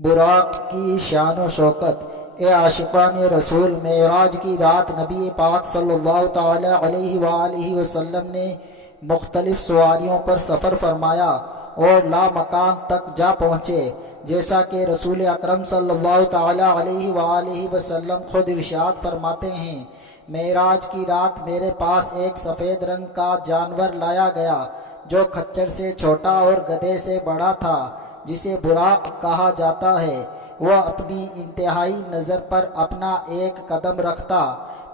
براق کی شان و شوکت۔ اے عاشقان رسول، معراج کی رات نبی پاک صلی اللہ تعالی علیہ وآلہ وسلم نے مختلف سواریوں پر سفر فرمایا اور لامکان تک جا پہنچے، جیسا کہ رسول اکرم صلی اللہ تعالی علیہ وآلہ وسلم خود ارشاد فرماتے ہیں، معراج کی رات میرے پاس ایک سفید رنگ کا جانور لایا گیا جو کھچر سے چھوٹا اور گدھے سے بڑا تھا، جسے براق کہا جاتا ہے۔ وہ اپنی انتہائی نظر پر اپنا ایک قدم رکھتا،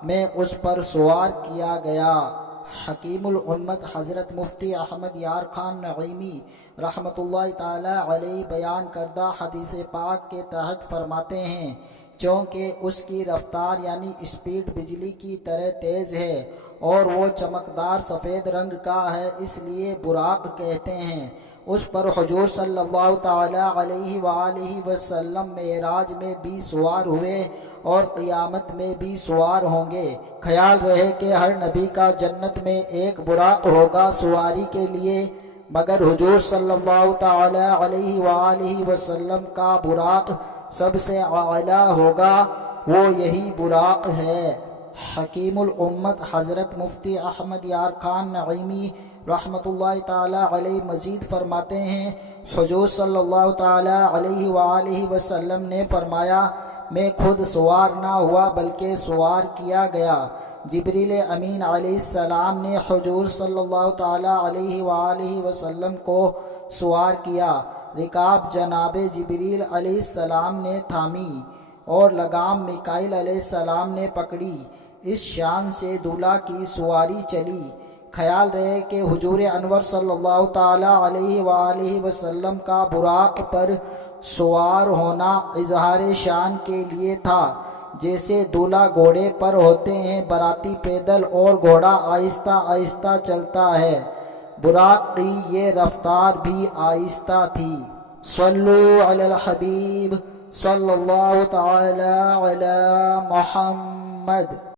میں اس پر سوار کیا گیا۔ حکیم الامت حضرت مفتی احمد یار خان نعیمی رحمۃ اللہ تعالی علیہ بیان کردہ حدیث پاک کے تحت فرماتے ہیں، چونکہ اس کی رفتار یعنی اسپیڈ بجلی کی طرح تیز ہے اور وہ چمکدار سفید رنگ کا ہے، اس لیے براق کہتے ہیں۔ اس پر حضور صلی اللہ تعالی علیہ وآلہ وسلم معراج میں بھی سوار ہوئے اور قیامت میں بھی سوار ہوں گے۔ خیال رہے کہ ہر نبی کا جنت میں ایک براق ہوگا سواری کے لیے، مگر حضور صلی اللہ تعالی علیہ وآلہ وسلم کا براق سب سے اعلیٰ ہوگا، وہ یہی براق ہے۔ حکیم الامت حضرت مفتی احمد یار خان نعیمی رحمۃ اللہ تعالی علیہ مزید فرماتے ہیں، حضور صلی اللہ تعالی علیہ وآلہ وسلم نے فرمایا، میں خود سوار نہ ہوا بلکہ سوار کیا گیا۔ جبریل امین علیہ السلام نے حضور صلی اللہ تعالی علیہ وآلہ وسلم کو سوار کیا، رکاب جناب جبریل علیہ السلام نے تھامی اور لگام میکائیل علیہ السلام نے پکڑی۔ اس شان سے دولہا کی سواری چلی۔ خیال رہے کہ حضور انور صلی اللہ تعالی علیہ وآلہ وسلم کا براق پر سوار ہونا اظہار شان کے لیے تھا، جیسے دولہا گھوڑے پر ہوتے ہیں، باراتی پیدل اور گھوڑا آہستہ آہستہ چلتا ہے، براق کی یہ رفتار بھی آہستہ تھی۔ صلو علی الحبیب صلی اللہ تعالی علی محمد۔